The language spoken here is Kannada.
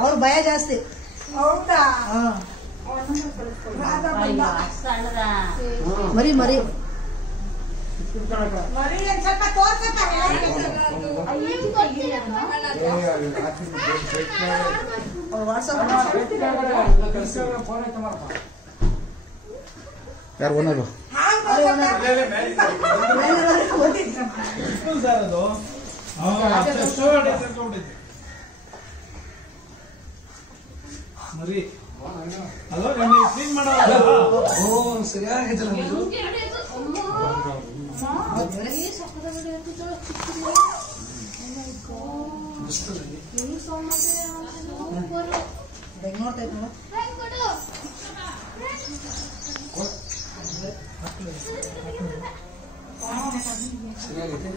ಅವ್ರ ಭಯ ಜಾಸ್ತಿ. ಹೌದಾ? ಮರಿ ಮರಿ ಸ್ವಲ್ಪ ತೋರ್ಸಕ್ಕ ಯಾರು ಓನರು? ಮರಿ ಅಲೋ ಕ್ಲೀನ್ ಮಾಡೋ ಸರಿಯಾಗಿತ್ತು. ಬೆಂಗಳೂರು ಟೈಪ್ ಸರಿಯಾಗಿದೆ.